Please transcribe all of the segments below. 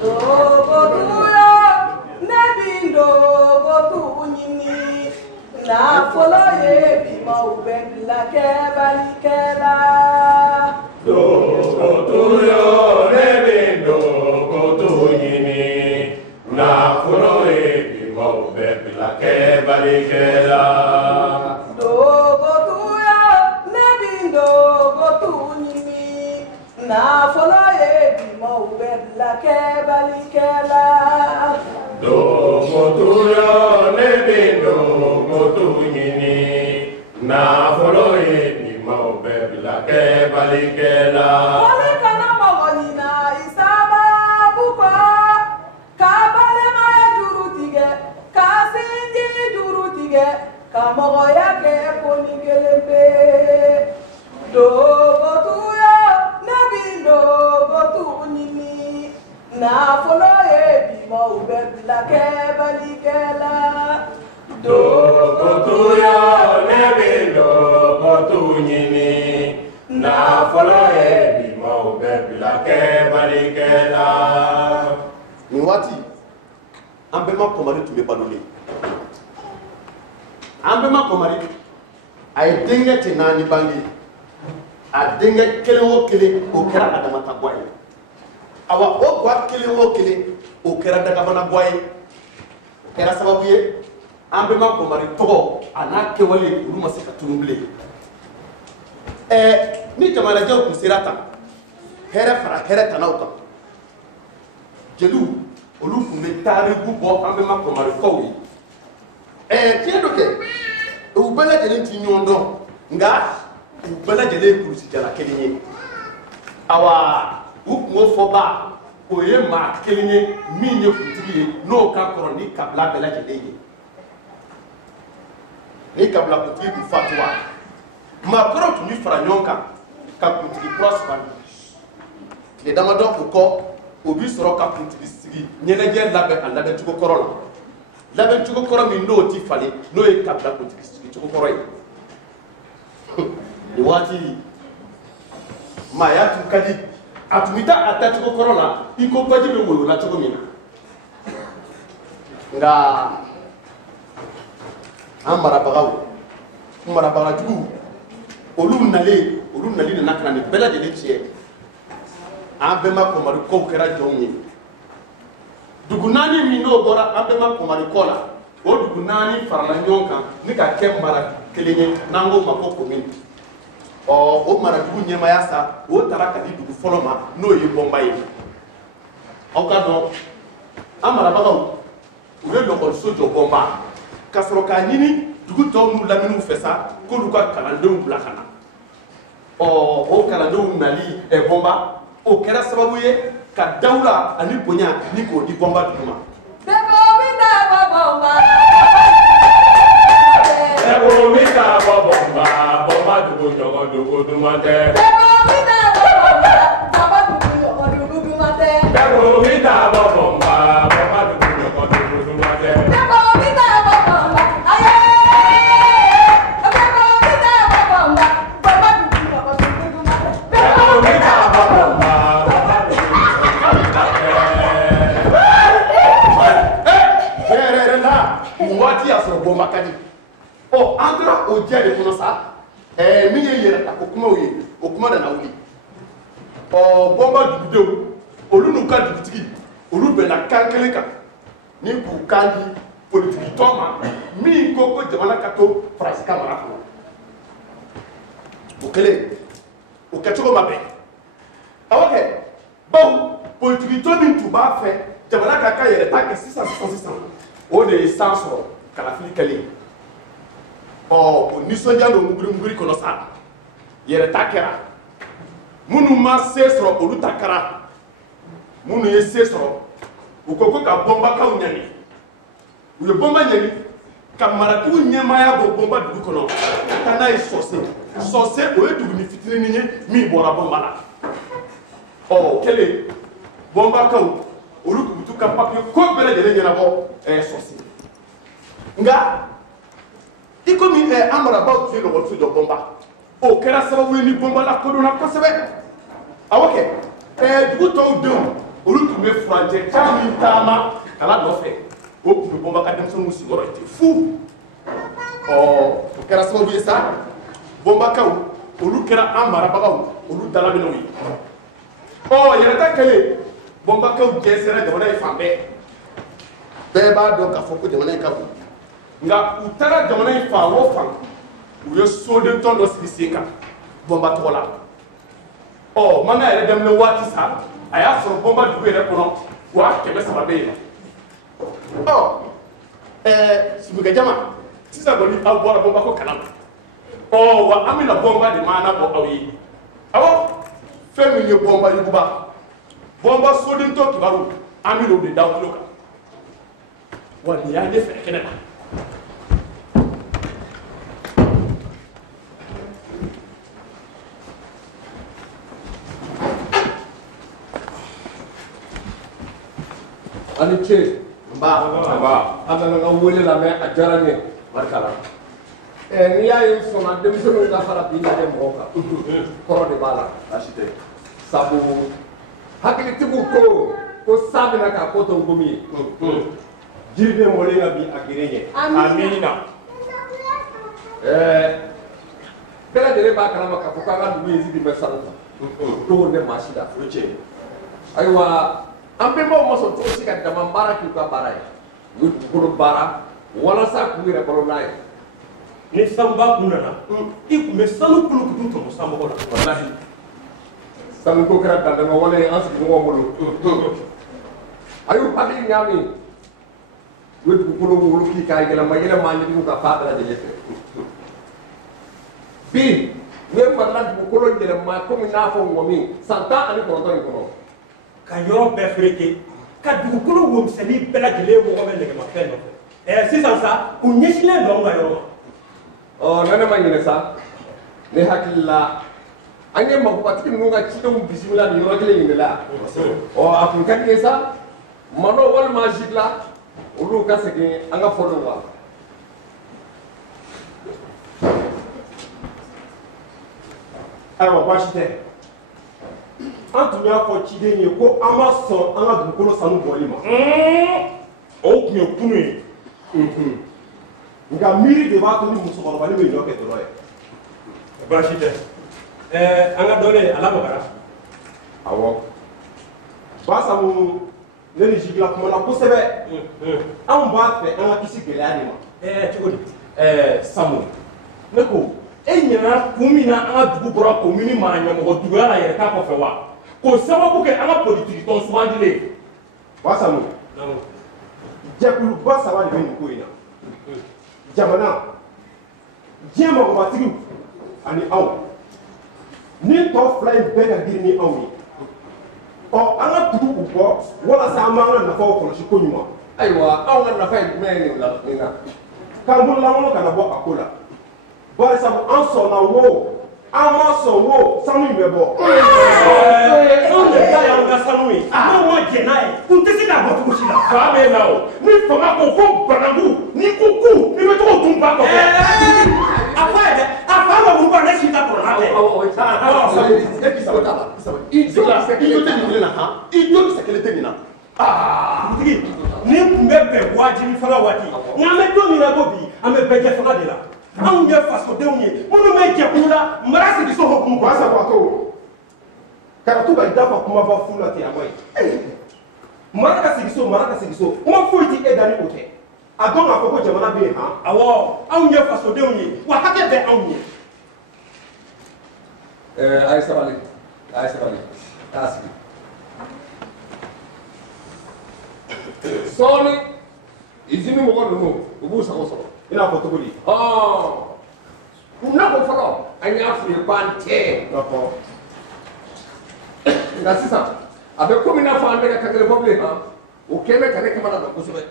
Dogotuyo, nebi dogotunyini. Na follow ye bima ubend la kebalikela. Dogotuyo, nebi dogotunyini. Na follow ye bima ubend la kebalikela. Dogotuyo, nebi dogotunyini. Na follow ye bima ubend la kebalikela. Dogotuyo, nebi dogotunyini. Na follow ye bima ubend la kebalikela. Olikana mawonina isaba buko. Kabale maya jurutige, kasinji jurutige, kamoya ke ponigelembe. Dogotuyo, nebi dogotunini. Na follow ye bima ubebla kebalikela. Dogotuyo, nebi dogotunyini. Na follow ye bima ubend la kebalikela. Ni wati ambema komari tun bɛ balo le ambema komari a ye denkɛ tɛ naani bange a denkɛ kelen o kelen o kɛra adamata gwa ye awa o gwa kelen o kelen o kɛra dagabana gwa ye o kɛra sababu ye ambema komari tɔgɔ a n'a kɛwale olu ma se ka tunu bilen ni jamanadenw tun sera tan hɛrɛ fara hɛrɛ tanaw kan jeliw olu tun bɛ taariku bɔ an bɛ ma kɔmarikaw ye tiɲɛ dɔ kɛ u bɛɛ lajɛlen ti ɲɔgɔn dɔn nka u bɛɛ lajɛlen ye kulusijala kelen ye awa u kungo fɔba o ye maa kelen ye min ye kuntigi ye n'o ka kɔrɔ ni kabila bɛɛ lajɛlen ye ni kabila kuntigi tun fatura maakɔrɔw tun bɛ fara ɲɔgɔn kan ka kuntigi kura sugandi tile damadɔ o kɔ o bi sɔrɔ ka kuntigi sigi ɲɛnajɛ labɛn a labɛncogo kɔrɔ la labɛncogo kɔrɔ min n'o ti falen n'o ye kabila kuntigi sigi cogo kɔrɔ ye nin waati maaya tun ka di a tun bɛ taa a dacogo kɔrɔ la i ko baji bɛ woyo la cogo min na nka an marabagajugu olu nali nana ka na nin bɛɛ lajɛlen tiɲɛ an bɛɛ ma kɔmarikaw kɛra jɔnw ye dugu naani min n'o bɔra an bɛɛ ma kɔmarikaw la o dugu naani farala ɲɔgɔn kan ni ka kɛ mara kelen ye n'an k'o ma ko commune o marajugu ɲɛmaya sa o taara ka di dugu fɔlɔ ma n'o ye bɔnba ye aw ka dɔn an marabagaw u ye lɔkɔliso jɔ bɔnba ka sɔrɔ k'a ɲini dugu tɔw n'u laminiw fɛ sa k'olu ka kalandenw bila ka na o kalandenw nali bɔnba o kɛra sababu ye ka dawula ani bonya ni k'o di bɔnba dugu ma. Bebo mi ta bɔ bɔnba. Bebo mi ta bɔ bɔnba, bɔnba dugu ɲɔgɔn dugu duman tɛ. Bebo mi ta bɔ bɔnba, bɔnba dugu ɲɔgɔn dugu duman tɛ. Bebo mi ta bɔ bɔnba, bɔnba dugu ɲɔgɔn dugu duman tɛ. Bebo mi ta bɔ bɔnba, aye. Bebo mi ta bɔ bɔnba, bɔnba dugu ɲɔgɔn dugu duman tɛ. Bebo mi ta bɔ bɔnba. Waati y'a sɔrɔ bɔnba ka di an tora o diya de kɔnɔ sa min ye yɛrɛta ko kumaw ye o kuma nana wuli bɔnba dugudenw olu n'u ka dugutigi olu bɛnna kan kelen kan ni k'u kan di politiki tɔn ma min ko jamana ka to Faransi ka mara kɔnɔ o kɛlen o kɛcogo ma bɛn awɔ kɛ bawo politiki tɔn min tun b'a fɛ jamana ka ka yɛrɛta kɛ sisan o de ye san sɔrɔ kalafili kɛlen o nisɔndiya don muguri kɔnɔ sa yɛrɛta kɛra minnu ma se sɔrɔ olu ta kɛra minnu ye se sɔrɔ u ko ka bɔnbakaw ɲani u ye bɔnba ɲani ka maratigiw ɲɛmaaya bɔ bɔnba dugu kɔnɔ ka taa n'a ye sɔse o ye duguni fitinin ye min bɔra bɔnba la o kɛlen bɔnbakaw olu tun bɛ t'u ka papiye ko bɛɛ lajɛlen ɲɛnabɔ sɔsi nka i komi an marabaaw tun ye lɔgɔliso jɔ bɔnba o kɛra sababu ye ni bɔnba lakodɔnna kosɛbɛ awɔ kɛ dugu tɔw denw olu tun bɛ furancɛ kan min taama kala nɔfɛ o tun bɛ bɔnba ka denmisɛnninw sigiyɔrɔ ye ten fu o kɛra sababu ye sa bɔnbakaw olu kɛra an marabagaw olu dalaminɛw ye yɛrɛta kɛlen bɔnbakaw jɛnsɛra jamana ye fan bɛɛ b'a dɔn k'a fɔ ko jamana in ka bon nka u taara jamana in fan o fan u ye soden tɔn dɔ sigi sen kan bɔnba tɔgɔ la mana yɛrɛ daminɛ waati sa a y'a sɔrɔ bɔnba dugu yɛrɛ kɔnɔ wa 300 bɛ yen sumukɛjama sisan kɔni aw bɔra bɔnba ko kalan na wa an bɛna bɔnba de maana bɔ aw ye awɔ fɛn min ye bɔnba yuguba bɔnba soden tɔ kibaru an bɛna o de da aw tulo kan wa nin y'an ye fɛrɛ kɛnɛ na ani ce nba an nana ka wele lamɛn a diyara n ye barika la n'i y'a ye sɔnna denmisɛnninw ka fara bi lajɛ mɔgɔw kan kɔrɔ de b'a la baasi tɛ sabu hakilitigiw ko sa bɛna k'a ko to nkomi ye jiri bɛ mɔlen ka bi a geren ɲɛ amiina bɛɛ lajɛlen b'a kalama k'a fɔ k'an ka dugu in sigi bɛ sanu kan to ne maa si la o cɛ ayiwa an bɛnbaw ma sɔn cogo si ka dama baara k'u ka baara ye u ye dugukolo baara walasa k'u yɛrɛ balo n'a ye ni sanuba kun nana i tun bɛ sanu kulukutu tɔmɔ sanmɔgɔ la walahi sanuko kɛra dandama wale ye an sigiɲɔgɔnw bolo a y'u hakili ɲaami u ye dugukolo woloki k'a yɛlɛma yɛlɛma ɲininiw ka fa bɛɛ lajɛlen fɛ bi u ye marala dugukolo yɛlɛma komi n'a fɔ ŋɔmi san 19 in kɔnɔ ka yɔrɔ bɛɛ fereke ka dugukolo womisɛnnin bɛɛ lajɛlen mɔgɔ bɛ nɛgɛmafɛn nɔfɛ sisan sa u ɲɛsinnen don anw ka yɔrɔ ma ne ma ɲinɛ sa ne hakili la an ye magobatigi ninnu ka cidenw bisimila nin yɔrɔ kelen in de la a tun ka di ye sa Mano walima Jigla olu ka segin an ka fɔlenw kan ayiwa baasi tɛ an tun y'a fɔ ciden ye ko an ma sɔn an ka dugukolo sanu bɔli ma o tun ye kunu ye nka miiri de b'a to ni musokɔrɔba bɛ ɲɔ kɛ dɔrɔn ye baasi tɛ an ka dɔnni ala magara awɔ Basamu ne ni Jigla kumana kosɛbɛ anw b'a fɛ an ka kisi gɛlɛya de ma cogo di Samu ne ko e ɲɛna kun min na an ka dugu bɔra komini mara ɲɛmɔgɔ duguya la yɛrɛ t'a kɔfɛ wa k'o sababu kɛ an ka politiki tɔn sugandilen Basamu jɛkuluba 3 de bɛ nin ko in na jamana diɲɛ magobatigiw ani aw ni tɔ 2 in bɛɛ ka girin ni aw ye an ka tugu u kɔ walasa an b'an ka nafaw kɔlɔsi ko ɲuman ayiwa anw ka nafa ye jumɛn ye nin na k'an bololankolon kana bɔ a ko la bari sabu an sɔnna wo an ma sɔn wo sanu in bɛ bɔ anw de ta y'an ka sanu ye n'anw ma jɛn n'a ye kun tɛ se k'a bɔ cogo si la fa bɛ na o ni fanga ko ko banaku ni ko ku i bɛ to k'o tun ba kɔfɛ a fɔ ye dɛ a fa ma wulu ba ne si ta kɔrɔ n'a tɛ dugutigi ni kun bɛ bɛn wajibi fanga waati nka an bɛ don min na ko bi an bɛ bɛɛ jɛ fanga de la anw ye fasodenw ye minnu bɛ jɛkulu la mara sigiso hokumu kɔnɔ Basabato kana to ka i da fa kumaba fu la ten a ma ɲi mara ka sigiso kuma foyi tɛ e da ni o tɛ a dɔn k'a fɔ ko jamana bɛ yen han awɔ anw ye fasodenw ye wa hakɛ bɛ anw ye a ye sabali k'a sigi sɔɔni izini mɔgɔ ninnu u b'u sago sɔrɔ i n'a fɔ cogo di u na ko fɔlɔ an y'a f'u ye k'an tɛ nka sisan a bɛ komi n'a fɔ an tɛ ka kɛlɛ bɔ bilen han o kɛn bɛ ka ne kamana gan kosɛbɛ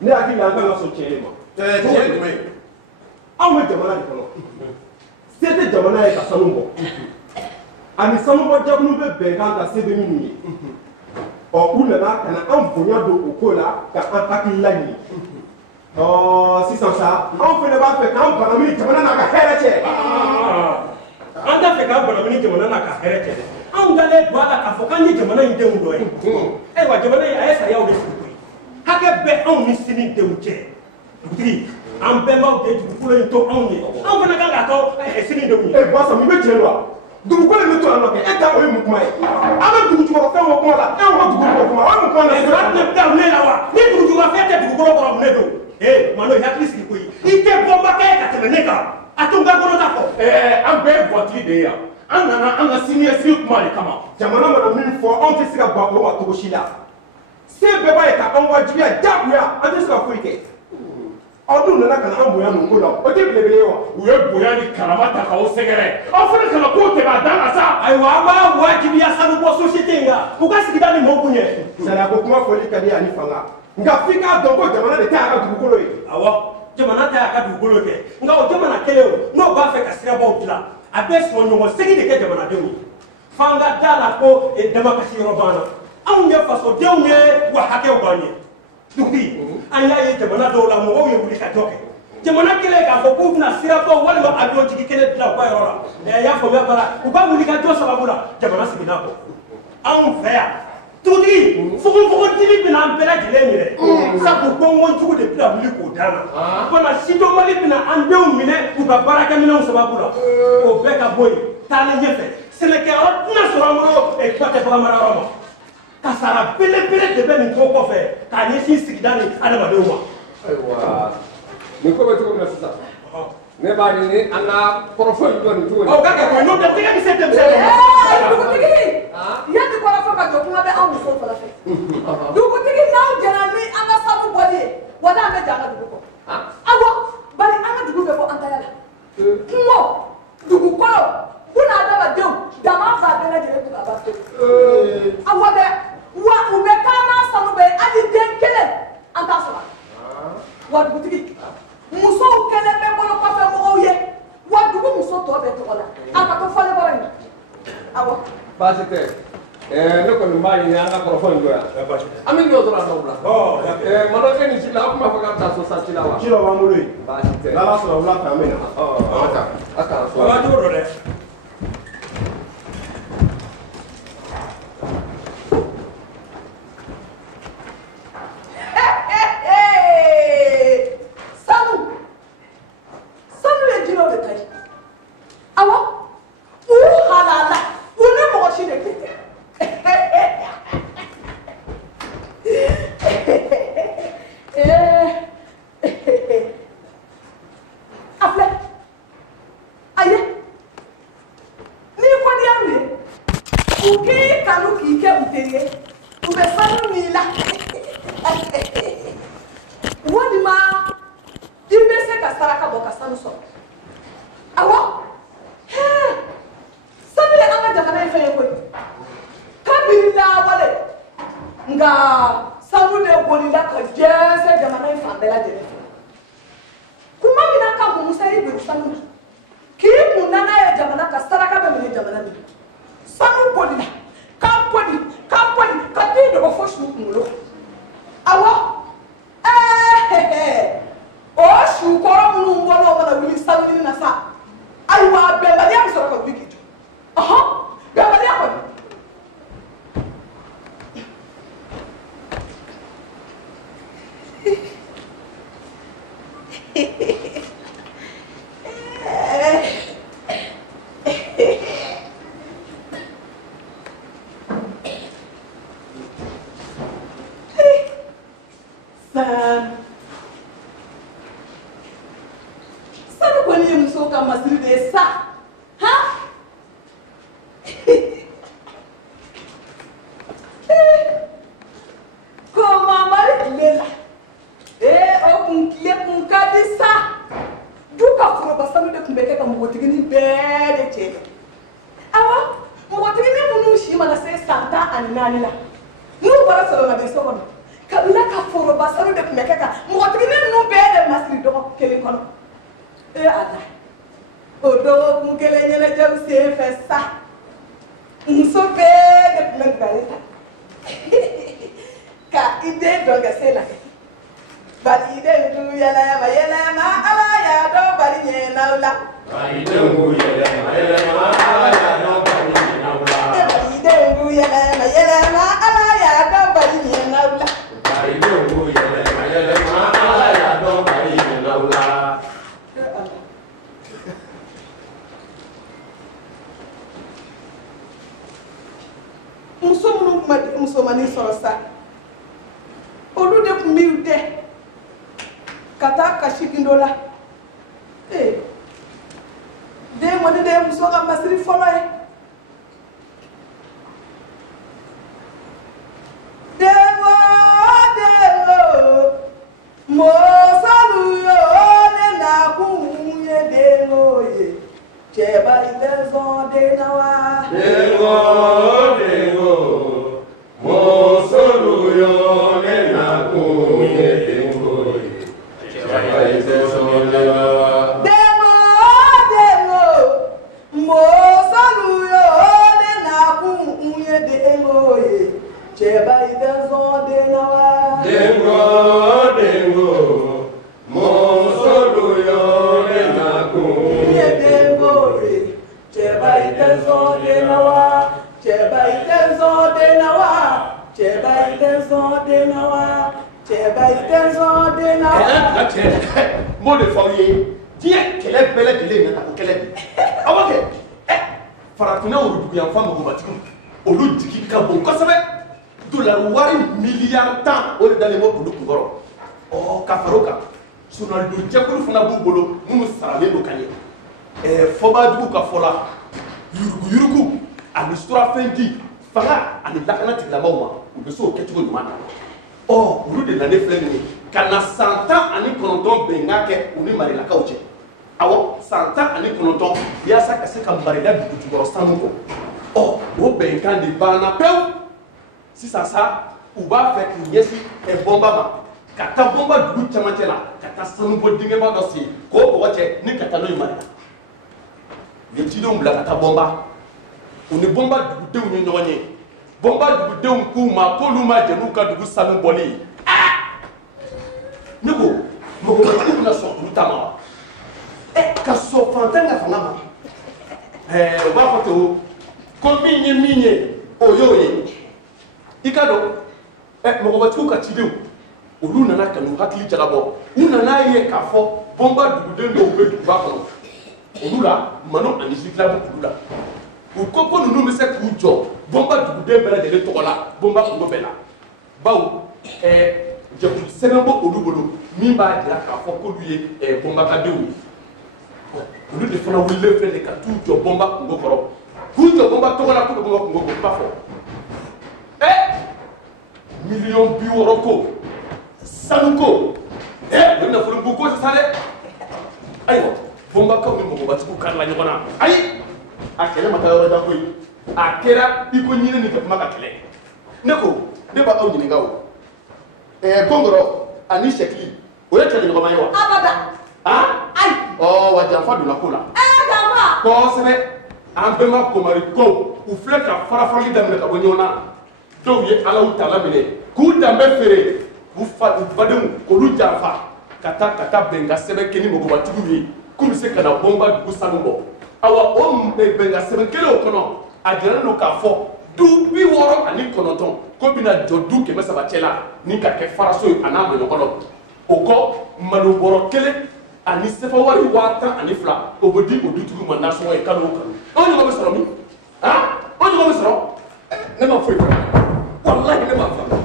ne hakili la an kan ka sɔn tiɲɛ de ma tiɲɛ jumɛn ye anw bɛ jamana de kɔnɔ se tɛ jamana ye ka sanu bɔ ani sanubɔjɛkulu bɛ bɛnkan ka se bɛ minnu ye u nana ka na an bonya don o ko la ka an hakilila ɲini sisan sa anw fana b'a fɛ k'an banamini jamana n'a ka hɛrɛ cɛ an t'a fɛ k'an banamini jamana n'a ka hɛrɛ cɛ dɛ anw dalen don a la k'a fɔ k'an ye jamana in denw dɔ ye ayiwa jamana in a ye sariyaw de sigi koyi hakɛ bɛ anw ni sini denw cɛ dugutigi an bɛnbaw de dugukolo in to anw ye anw fana kan k'a tɔ sini denw ye. Bɔnsɔn min bɛ tiɲɛ don wa dugukolo in bɛ to yan nɔ kɛ e ta o ye mun kuma ye an bɛ dugu jukɔrɔ fɛn o kuma la e y'o dugukolo kuma o ye mun kuma la. sira tɛ bila ne la wa ni dugu jukɔrɔ fɛn tɛ dugukolo kɔrɔ ne don malo i hakili sigi koyi i tɛ bɔnba kɛ ka tɛmɛ ne kan a tun ka kɔnɔ ta fɔ. an bɛɛ ye gatigi de ye yan an nana an ka siniɲɛsigi kuma de kama. jamana mana min fɔ anw tɛ se ka ban o ma cogo si la se bɛɛ b'a ye k'an wajibiya diyagoya an tɛ se ka foyi kɛ aw dun nana ka na an bonya nin ko la o tɛ belebele ye wa. u ye bonya ni karama ta k'aw sɛgɛrɛ aw fana kana k'o tɛmɛ a dan na sa. ayiwa an b'a wajibiya sanu bɔ société in kan u ka sigida ni mɔgɔw kun ye. sariya ko kuma fɔli ka di ani fanga nka f'i k'a dɔn ko jamana de tɛ a ka dugukolo ye. awɔ jamana tɛ a ka dugukolo kɛ nka o jamana kelen o n'o b'a fɛ ka sirabaw dilan a bɛ sɔn ɲɔgɔn segin de kɛ jamanadenw ye f'an ka da la ko damakasi yɔrɔ b'an na anw ye fasodenw ye wa hakɛw b'an ye dugutigi an y'a ye jamana dɔw la mɔgɔw ye wuli ka jɔ kɛ jamana kelen k'a fɔ k'u bɛna sirabaw walima avion jigi kelen dilan u ka yɔrɔ la y'a faamuya bara u ka wuli ka jɔ sababu la jamana seginna kɔ anw fɛ yan dugutigi fogofogodimi bɛna an bɛɛ lajɛlen minɛ sabu kɔngɔnjugu de bɛna wuli k'o d'an na fana sidɔn mali bɛna an denw minɛ u ka baarakɛminɛnw sababu la o bɛɛ ka bɔ yen taalen ɲɛfɛ sɛnɛkɛyɔrɔ tɛna sɔrɔ an bolo kɔtɛ baganmarayɔrɔ ma kasara belebele de bɛ nin ko kɔfɛ k'a ɲɛsin sigida ni adamadenw ma. ayiwa nin ko bɛ cogo min na sisan ne b'a ɲini an ka kɔrɔfɔ in dɔn nin cogo in. ɔ k'a kɛ koyi n'o tɛ tɛgɛ bɛ se denmisɛnnin ma. dugutigi yanni kɔrɔfɔ ka jɔ kuma bɛ anw musow fana fɛ dugutigi n'anw jɛna ni an ka sanu bɔli ye wala an bɛ jɛ an ka dugu kɔ awɔ bari an ka dugu bɛ bɔ an taya la kungo dugukolo buna adamadenw dama fa bɛɛ lajɛlen tun ka ban pewu awɔ dɛ wa u bɛ taa n'a sanu bɛɛ ye hali den kelen an t'a sɔrɔ wa dugutigi musow kelen bɛ bolo kɔfɛ mɔgɔw ye wa dugu muso tɔ bɛ tɔgɔ la a ka to fɔli kɔrɔ in awɔ. baasi tɛ ne kɔni b'a ɲini an ka kɔrɔfɔ in dɔ yan an bɛ ɲɔ dɔrɔn a dɔw la malo e ni ci la aw tun b'a fɔ k'a bɛ taa so san ci la wa. ci dɔ b'an bolo yen baasi tɛ n'ala sɔnna wula fɛ an bɛ na. a kana so. o b'a cogo dɔ dɛ. sanu ye jinɛw de ta ye awɔ u halala u ni mɔgɔ si de tɛ a filɛ a ye n'i kɔniy'aw ye u k'i kanu k'i kɛ u teri ye u bɛ sanu min la walima i bɛ se ka saraka bɔ ka sanu sɔrɔ awɔ sanu ye an ka jamana in fɛn ye koyi kabini lawale nka sanu de bolila ka jɛnsɛn jamana in fan bɛɛ lajɛlen fɛ kuma min na ka bon musa y'i biri sanu na k'i kun nana ye jamana ka saraka bɛ minɛ jamana min sanu bolila ka boli ka t'i dogo fo su kunkolo awɔ o su kɔrɔ minnu bɔra o mana wuli sanu ɲini na sa ayiwa bɛnbaliya bɛ sɔrɔ ka wuli k'i jɔ bɛnbaliya kɔni. Sanu kɔni ye musow ka masiri de ye sa ko mamari tile la o kun tile kun ka di sa du ka foroba sanu de tun bɛ kɛ ka npogotiginin bɛɛ de cɛ awɔ npogotiginin minnu si mana se san 14 la n'u bɔra sɔrɔmaden so kɔnɔ kabila ka foroba sanu de tun bɛ kɛ ka npogotiginin ninnu bɛɛ de masiri dɔgɔkun kelen kɔnɔ ala o dɔgɔkun kelen ɲɛnajɛw sen fɛ sa muso bɛɛ de tun bɛ gale ta ka i den dɔn ka se la bari i den du yɛlɛma yɛlɛma ala y'a dɔn bari ɲɛnaw la. bari den du yɛlɛma yɛlɛma ala y'a dɔn bari ɲɛnaw la. bari den du yɛlɛma yɛlɛma ala y'a y'a dɔn bari ɲɛnaw la. Bari denw yɛlɛma yɛlɛma Ala y'a dɔn bari ɲɛnaw la. Muso minnu tun ma den musomanin sɔrɔ sa olu de tun b'u dɛ ka taa kasi gindo la den kɔni de ye muso ka masiri fɔlɔ ye. Dengo dengo mɔsɔlu yo ne nakun ye dengo ye cɛba i tɛ sɔn den na wa. Dengo dengo mɔsɔlu yo ne nakun ye dengo ye cɛba i tɛ sɔn den na wa. Dengo dengo mɔsɔlu yo ne nakun ye dengo ye cɛba i tɛ sɔn den na wa. Dengo dengo mɔsɔlu yo ne nakun ye dengo ye cɛba i tɛ sɔn den na wa. Cɛba i tɛ sɔn den na wa. Cɛba i tɛ sɔn den na wa. Cɛba i tɛ sɔn den na wa. Kɛlɛ bila cɛ m'o de fɔ aw ye diɲɛ kɛlɛ bɛɛ lajɛlen na o kɛlɛ aw b'a kɛ farafinna woroduguyanfan mɔgɔbatigiw olu jigi ka bon kosɛbɛ dolari wari miliyari 10 o de dalen bɛ olu kunkɔrɔ ka fara o kan journaliste jɛkulu fana b'u bolo minnu saralen don ka ɲɛ fɔbajugu ka fɔ la yuruguyurugu ani surafɛnji fanga ani lakana tigilamaaw ma u bɛ se o kɛcogo ɲuman na olu de nalen filɛ nin ye ka na san 19 bɛnkan kɛ u ni marilakaw cɛ awɔ san 19 yaasa ka se ka marila dugujukɔrɔ sanu kɔ o bɛnkan de banna pewu sisan sa u b'a fɛ k'u ɲɛsin bɔnba ma ka taa bɔnba dugu cɛmancɛ la ka taa sanubɔ dingɛba dɔ sigi k'o bɔgɔ cɛ ni ka taa n'o ye marila u ye cidenw bila ka taa bɔnba u ni bɔnba dugudenw ye ɲɔgɔn ye bɔnba dugudenw k'u ma k'olu ma jɛ n'u ka dugu sanu bɔli ye ne ko mɔgɔbatigiw bɛna sɔn olu ta ma wa ka sɔn fantan ka fanga ma u b'a fɔ ten ko min ye o y'o ye i ka dɔn mɔgɔbatigiw ka cidenw olu nana ka n'u hakili jagabɔ u nana ye k'a fɔ bɔnba duguden dɔw bɛ duguba kɔnɔ olu la manu ani zikila bɛ olu la u ko ninnu bɛ se k'u jɔ bɔnba duguden bɛɛ lajɛlen tɔgɔ la bɔnba kungo bɛɛ la bawo jɛkulu sɛbɛn bɔ olu bolo min b'a jira k'a fɔ k'olu ye bɔnbakadenw ye olu de fana wulilen filɛ de ka t'u jɔ bɔnba kungo kɔrɔ k'u jɔ bɔnba tɔgɔ la k'u bɛ bɔnba kungo kɔrɔ ba fɔ $60 ko sanu ko o ye nafolo bon ko sisan dɛ ayiwa bɔnbakaw ni mɔgɔbatigiw karila ɲɔgɔn na ayi a kɛlɛ ma taa yɔrɔ jan koyi a kɛra i ko ɲinɛ ni jakuma ka kɛlɛ ne ko ne b'aw ɲininka o gɔngɔrɔ ani sɛkili o ye kɛlɛ ɲɔgɔnma ye wa. abada. ayi. wa janfa donna ko la. janfa. kosɛbɛ an bɛɛ ma komari kow u filɛ ka farafarali daminɛ ka bɔ ɲɔgɔn na dɔw ye alaw tala minɛ k'u danbe feere k'u badenw k'olu janfa ka taa bɛnkan sɛbɛn kɛ ni mɔgɔbatigiw ye k'u bɛ se ka na bɔnba dugu sanu bɔ awa o bɛnkan sɛbɛn kelen o kɔnɔ a jiralen don k'a fɔ du 69 ko bɛna jɔ du 300 cɛ la ni ka kɛ faraso ye a n'a maɲɔgɔn o kɔ malobɔrɔ kelen ani sefa wari 12,000 o bɛ di o dutigiw ma nasɔngɔ ye kalo o kalo o ɲɔgɔn bɛ sɔrɔ min o ɲɔgɔn bɛ sɔrɔ ne ma foyi faamu walahi ne ma faamu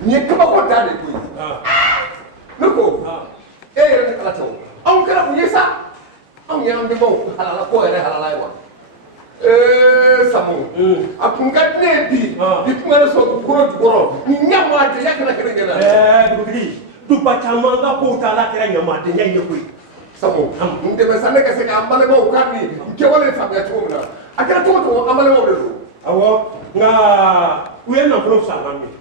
nin ye kabako dan de koyi ne ko e yɛrɛ ni ala cɛ o anw kɛra mun ye sa anw ye an bɛnbaw halala ko yɛrɛ halala ye wa Samu a kun ka di ne ye bi i kun ka ne sɔrɔ dugukolo jukɔrɔ ni ɲamadenya kana kɛnɛ ɲɛna dugutigi duba caman ka kow taala kɛra ɲamadenya ye koyi Samu n dɛmɛ sa ne ka se k'an balimaw ka di kɛwale faamuya cogo min na a kɛra cogo cogo an balimaw de don awɔ nka u ye nafolo fis'a ma min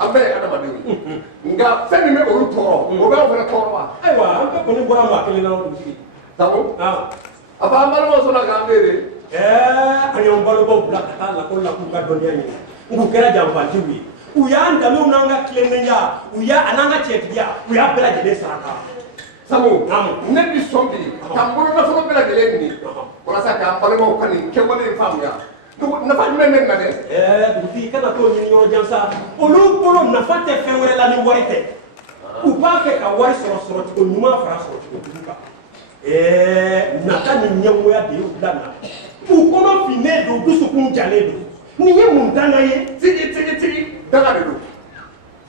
an bɛɛ ye adamadenw ye nka fɛn min bɛ olu tɔɔrɔ o bɛ aw fana tɔɔrɔ wa ayiwa an bɛɛ kɔni bɔra maa kelen na dugutigi Samu a fɔ an balimaw sɔnna k'an beere an y'an balimaw bila ka taa lakɔli la k'u ka dɔnniya ɲini u kɛra janfantiw ye u y'an danbew n'an ka tilennenya a n'an ka cɛtigiya u y'a bɛɛ lajɛlen saraka Samu ne bi sɔn bi k'an bolo nafolo bɛɛ lajɛlen ɲini walasa k'an balimaw ka nin kɛwale in faamuya nafa jumɛn bɛ na dɛ dugutigi kana t'o ɲini yɔrɔ jan sa olu bolo nafa tɛ fɛn wɛrɛ la ni wari tɛ u b'a fɛ ka wari sɔrɔ cogo ɲuman fara sɔrɔ cogo jugu kan nata ni ɲɛgoya de y'u bila na u kɔnɔ finnen don dusukun jalen don nin ye mun danga ye tigi daga de don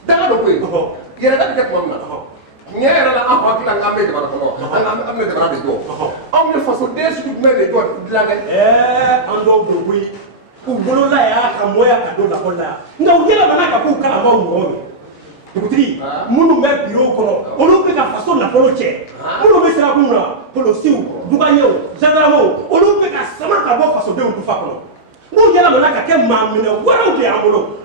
daga dɔ ko ye yɛrɛ da bɛ kɛ tuma min na tiɲɛ yɛrɛ la an hakili la k'an bɛ jamana kɔnɔ an bɛ jamana de jɔ anw ye fasoden sugu jumɛn de jɔ dilan dɛ an dɔw don koyi u bolola y'a ka mɔya ka don lakɔli la yan nka u yɛlɛmana ka k'u kalamaw mɔgɔw ye dugutigi minnu bɛ biro kɔnɔ olu bɛ ka faso nafolo cɛ minnu bɛ sira kun na polosiw dugaɲɛw gendarmew olu bɛ ka sama ka bɔ fasodenw dufa kɔnɔ n'u yɛlɛmana ka kɛ maa minɛ wɛrɛw de y'an bolo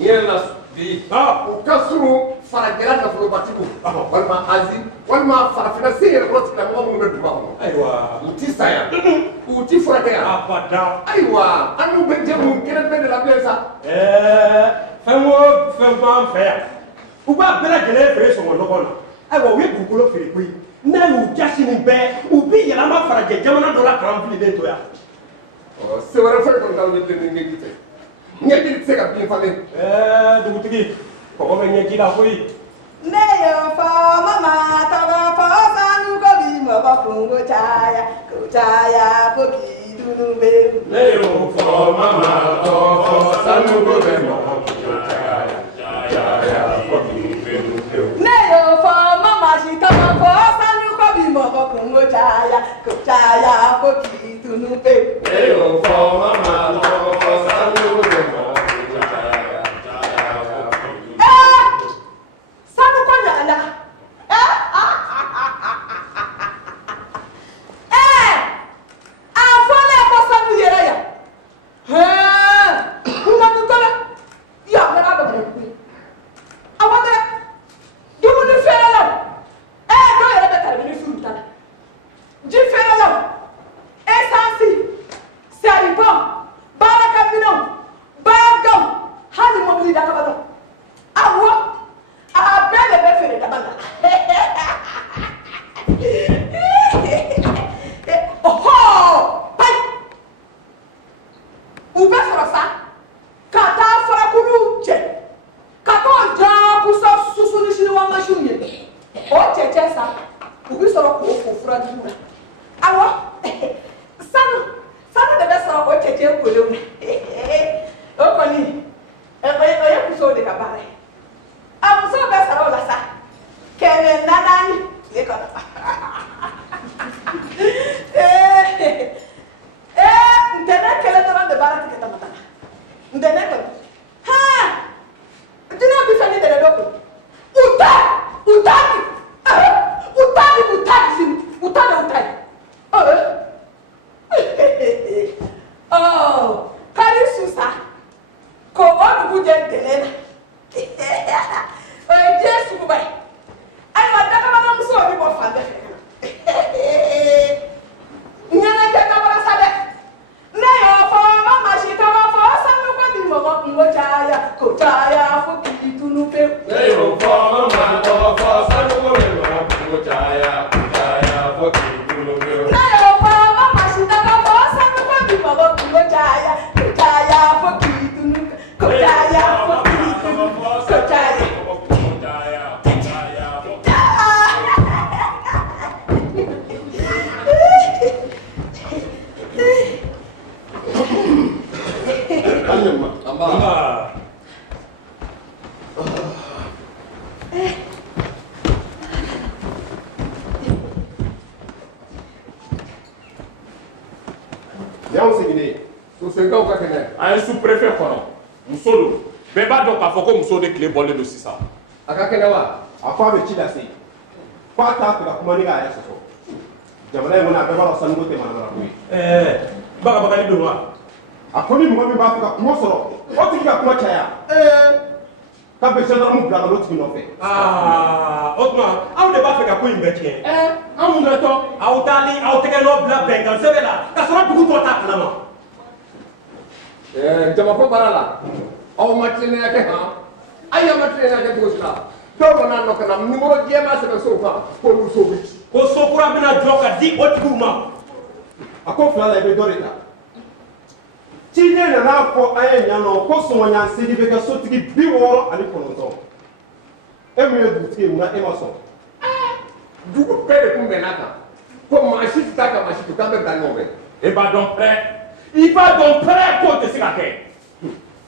yɛrɛ la bi u ka surun farajɛla nafolobatigiw walima azi walima farafinna se yɛrɛ kɔrɔ tigilamɔgɔ minnu bɛ duguba kɔnɔ ayiwa u ti sa yan u ti furakɛ yan abada ayiwa an n'u bɛ jɛ mun kelen bɛ de la bilen sa fɛn o fɛn b'an fɛ yan u b'a bɛɛ lajɛlen feere sɔngɔ ɲɔgɔn na ayiwa u ye dugukolo feere koyi n'a y'u jasi nin bɛɛ u bɛ yɛlɛma farajɛ jamana dɔ la kalan fililen to yan se wɛrɛ foyi kɔni t'anw ye bilen ni ɲɛji tɛ ɲɛji tɛ se ka bin falen dugutigi kɔgɔ bɛ ɲɛji la koyi ne y'o fɔ mama tɔgɔ fɔ sanu ko bi mɔgɔ kun ko caya fo k'i dunu bɛ. ne y'o fɔ mama tɔgɔ fɔ sanu ko bɛ mɔgɔ kun ko caya fo k'i dunu bɛ. ne y'o fɔ mama si tɔgɔ fɔ sanu ko bi mɔgɔ kun ko caya fo k'i dunu bɛ. ne y'o fɔ mama tɔgɔ fɔ sanu ko bɛ mɔgɔ. muso de tile bɔlen don sisan a ka kɛnɛ wa a ko a bɛ ci lase ko a t'a fɛ ka kuma ni k'a yɛrɛ sɔsɔ jamana in kɔnɔ a bɛɛ b'a dɔn sanuko tɛ manamana ko ye bagabagali don wa a ko ni mɔgɔ min b'a fɛ ka kuma sɔrɔ o tigi ka kuma caya k'a bɛ gendarme bila ka n'o tigi nɔfɛ o tuma aw de b'a fɛ ka ko in bɛɛ tiɲɛ anw bɛ tɔ aw taali aw tɛgɛ nɔ bila bɛnkan sɛbɛn la ka sɔrɔ dugu tɔ t'a kalama jamako baara la aw ma tilennenya kɛ han a y'a ma tilennenya kɛ cogo si la dɔw nana nɔ ka na nimoro jɛman sɛbɛn sow kan k'olu sow bɛ ci ko so kura bɛna jɔ ka di o tigiw ma a ko fila la i bɛ dɔ de ta Chine nana fɔ an ye ɲan nɔ ko sɔngɔnyansegi bɛ kɛ sotigi 69. E min ye dugutigi ye munna e ma sɔn. Dugu bɛɛ de kun bɛnna kan ko maa si tɛ taa ka maa si to k'an bɛ bila ɲɔgɔn fɛ. I b'a dɔn pɛrɛ i b'a dɔn pɛrɛ k'o tɛ se ka kɛ.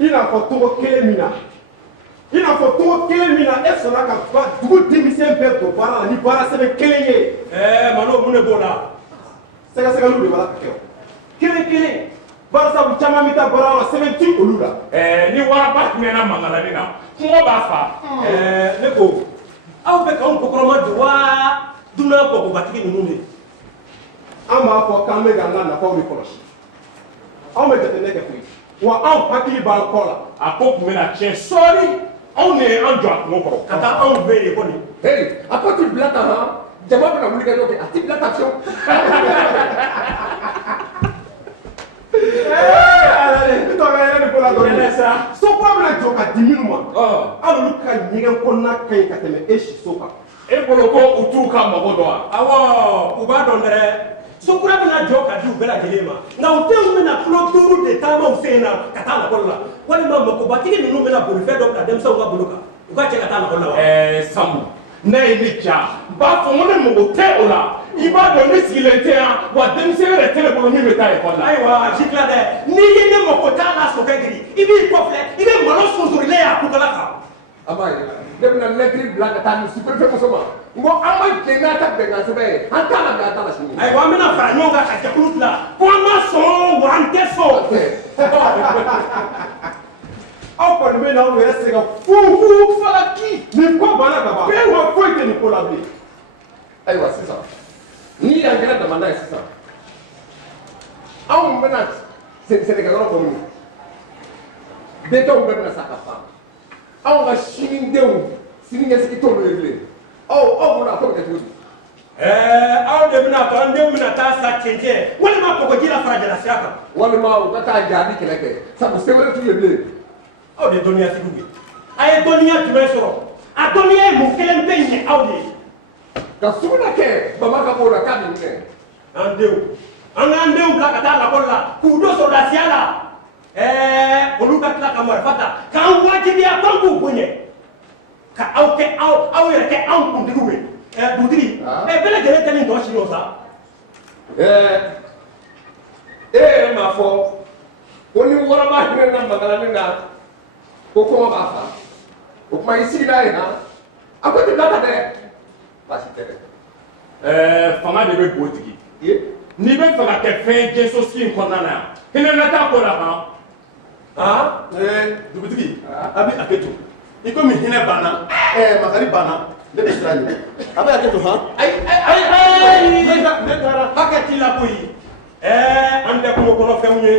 I n'a fɔ togo kelen min na i n'a fɔ togo kelen min na e sɔnna ka ba dugu denmisɛn bɛɛ don baara la ni baara sɛbɛn kelen ye. Malo mun de b'o la sɛgɛsɛgɛliw de b'a la ka kɛ o kelen kelen barisabu caman bɛ taa baara la sɛbɛn ti olu la. Ni waraba tɛmɛna mankanni na kungo b'a fa. Ne ko aw bɛ k'anw kokɔrɔma don wa dunan bɔgɔbatigi ninnu de. An b'a fɔ k'an bɛ k'an ka nafaw de kɔlɔsi anw bɛ jateminɛ kɛ koyi wa anw hakili b'an kɔ la. A ko tun bɛna tiɲɛ sɔɔni anw de ye an jɔ a kungo kɔrɔ ka taa anw bɛɛ ye kɔni. Hey, a ko ti bila ta han jama bɛna wuli ka jɔ kɛ a ti bila ta fiyewu. Sokura bɛna jɔ ka di minnu ma hali olu ka ɲɛgɛn kɔnɔna ka ɲi ka tɛmɛ e si so kan. E bolo ko u t'u ka mago dɔn wa. Awɔ u b'a dɔn dɛ sokura bɛna jɔ ka di u bɛɛ lajɛlen ma nka u denw bɛna kulo 5 de taama u sen na ka taa lakɔli la walima magobatigi ninnu bɛna bolifɛn dɔ bila denmisɛnw ka bolo kan u ka cɛ ka taa lakɔli la wa. Sambu ne ye ne ja n b'a fɔ n ko ne mago tɛ o la i b'a dɔn ne sigilen tɛ yan wa denmisɛn yɛrɛ tɛ ne bolo min bɛ taa ekɔli la. Ayiwa si tila dɛ n'i ye ne mago t'a la sokɛ giri i b'i kɔfilɛ i bɛ malo sonsorilen y'a kukala kan. A b'a ye ne bɛna lɛtiri bila ka taa nin superefɛ muso ma n ko an ma jɛ n'a ta bɛnkan sɛbɛn ye an t'a la bi an t'a la sini. Ayiwa an bɛna fara ɲɔgɔn kan ka jɛkulu dilan ko an ka sɔn wa an tɛ sɔn. Aw kɔni bɛ n'aw yɛrɛ sɛgɛn fufu falaki nin ko banna ka ban bɛɛ wa foyi tɛ nin ko la bilen. Ayiwa sisan n'i y'an kɛra damanda ye sisan anw bɛna sɛnɛkɛyɔrɔ kɔnɔ bɛɛtɛw bɛɛ bɛna sa ka ban anw ka sinidenw sini ɲɛsigi t'olu ye bilen aw bolo a ko bɛ kɛ cogo di. Aw de bɛna to an denw bɛna taa sa cɛncɛn walima kɔgɔji la fara jalasiya kan. walima u ka taa jaabi kɛlɛ kɛ sabu se wɛrɛ t'u ye bilen. Aw de ye dɔnniyatigiw ye a ye dɔnniya jumɛn sɔrɔ a dɔnniya ye mun kelen bɛ ɲɛ aw de ye. ka sugunɛ kɛ bama ka b'o la k'a bɛ minɛ. An k'an denw bila ka taa lakɔli la k'u don sɔrɔdasiya la olu ka tila ka marifa ta k'an wajibiya k'an k'u bonya ka aw yɛrɛ kɛ anw kuntigiw ye dugutigi bɛɛ lajɛlen tɛ nin tɔ si o sa. E yɛrɛ m'a fɔ ko ni waraba hinɛ na mankanni na ko kɔngɔ b'a fa o tuma i sigi n'a ye han a ko ti bila ka dɛ baasi tɛ dɛ. Fanga de bɛ botigi n'i bɛ fɛ ka kɛ fɛn jɛsosi in kɔnɔna na yan hinɛ na t'a ko la kan. Dugutigi a bɛ hakɛ to i komi hinɛ banna makari banna ne bɛ siran ɲɛ a bɛ hakɛ to han. ne taara hakɛ t'i la koyi an tɛ kungo kɔnɔ fɛnw ye